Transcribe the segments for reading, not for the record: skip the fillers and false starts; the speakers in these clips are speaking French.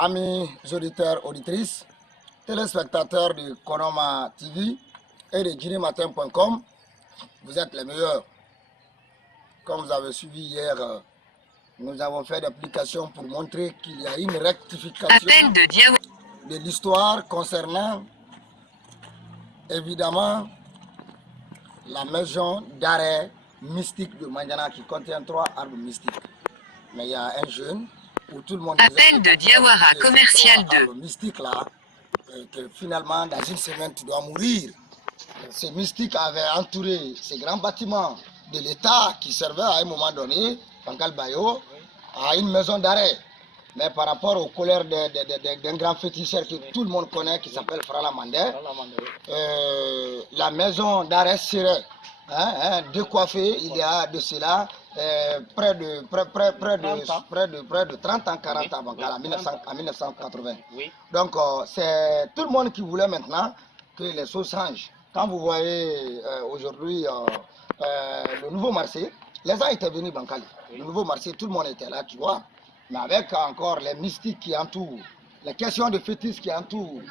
Amis auditeurs, auditrices, téléspectateurs de Konoma TV et de djirimatin.com, vous êtes les meilleurs. Comme vous avez suivi hier, nous avons fait des applications pour montrer qu'il y a une rectification de l'histoire concernant évidemment la maison d'arrêt mystique de Mandiana qui contient 3 arbres mystiques. Mais il y a un jeune où tout le monde appel de Diawara commercial 2 mystique là, que finalement dans une semaine tu dois mourir. Ces mystiques avaient entouré ces grands bâtiments de l'État qui servaient à un moment donné, Pankal Bayo, à une maison d'arrêt. Mais par rapport aux colères d'un grand féticheur que tout le monde connaît qui s'appelle Frala Mandé, la maison d'arrêt serait décoiffée il y a de cela près de 30 ans, 40 ans, en 1980. Donc c'est tout le monde qui voulait maintenant que les choses changent. Quand vous voyez aujourd'hui le nouveau marché, les gens étaient venus Bankali. Le nouveau marché, tout le monde était là, tu vois. Mais avec encore les mystiques qui entourent, les questions de fétiches qui entourent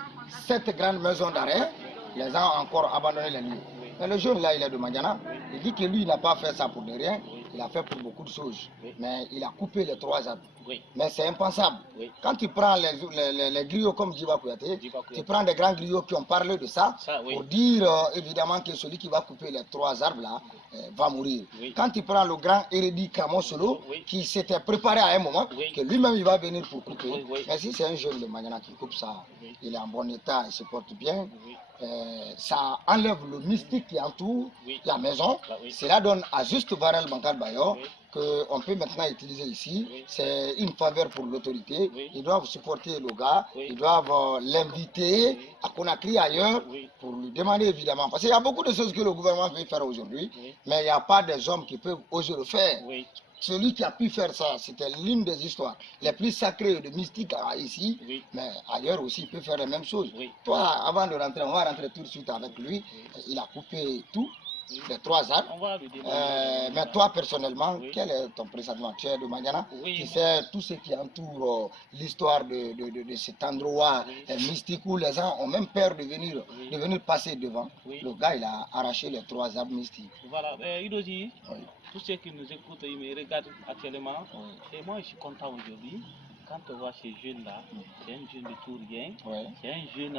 cette grande maison d'arrêt, les gens ont encore abandonné les lieux. Mais le jeune là, il est de Mandiana. Il dit que lui, il n'a pas fait ça pour de rien. Il a fait pour beaucoup de choses. Mais il a coupé les 3 arbres. Mais c'est impensable. Quand tu prends les griots comme Djiba Kouyaté, tu prends des grands griots qui ont parlé de ça, pour dire évidemment que celui qui va couper les 3 arbres là va mourir. Quand tu prends le grand érudit Kamo Solo, qui s'était préparé à un moment, que lui-même il va venir pour couper. Mais si c'est un jeune de Mandiana qui coupe ça, il est en bon état, il se porte bien. Ça enlève le mystique qui entoure la maison. Cela donne à juste Varel Bankal Bayo qu'on peut maintenant utiliser ici. C'est une faveur pour l'autorité. Ils doivent supporter le gars, ils doivent l'inviter à Conakry ailleurs pour lui demander évidemment. Parce qu'il y a beaucoup de choses que le gouvernement veut faire aujourd'hui, mais il n'y a pas des hommes qui peuvent oser le faire. Celui qui a pu faire ça, c'était l'une des histoires les plus sacrées de mystique ici, mais ailleurs aussi, il peut faire la même chose. Toi, avant de rentrer, on va rentrer tout de suite avec lui. Il a coupé tout, les 3 arbres. Mais toi, personnellement, quel est ton pressentiment? Tu es de Mandiana, tu sais tout ce qui entoure l'histoire de cet endroit mystique où les gens ont même peur de venir passer devant. Le gars, il a arraché les 3 arbres mystiques. Voilà, Idoji, tous ceux qui nous écoutent, ils me regardent actuellement. Et moi, je suis content aujourd'hui. Quand on voit ces jeunes-là, c'est un jeune de tout rien, c'est un jeune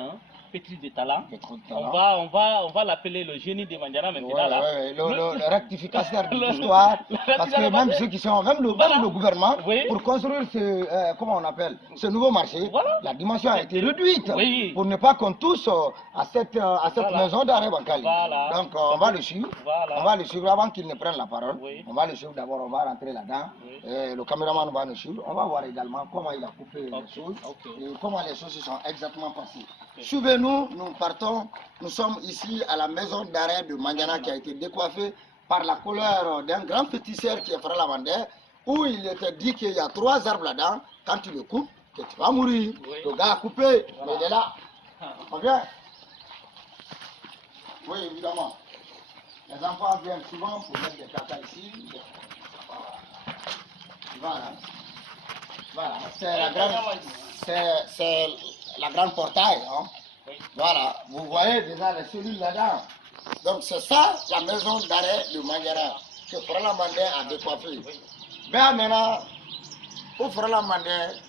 pétri de talent. On va l'appeler le génie de Mandiana maintenant. Le rectificateur de l'histoire. Parce que même ceux qui sont, même le gouvernement, pour construire ce, comment on appelle, ce nouveau marché, la dimension a été réduite pour ne pas qu'on touche à cette maison d'arrêt Bankali. Donc on va le suivre. On va le suivre avant qu'il ne prenne la parole. On va le suivre d'abord, on va rentrer là-dedans. Le caméraman va nous suivre. On va voir également comment il a coupé les choses et comment les choses se sont exactement passées. Suivez-nous, nous partons. Nous sommes ici à la maison d'arrêt de Mandiana qui a été décoiffée par la colère d'un grand féticheur qui est Frala Mandé, où il était dit qu'il y a 3 arbres là-dedans. Quand tu le coupes, que tu vas mourir. Le gars a coupé, mais il est là. On vient. Oui, évidemment. Les enfants viennent souvent pour mettre des caca ici. Voilà. Voilà. C'est la grande portail. Hein? Voilà. Vous voyez déjà les cellules là-dedans. Donc c'est ça la maison d'arrêt de Mandiana que Frala Mandé a décoiffé. Ben maintenant, pour Frala Mandé,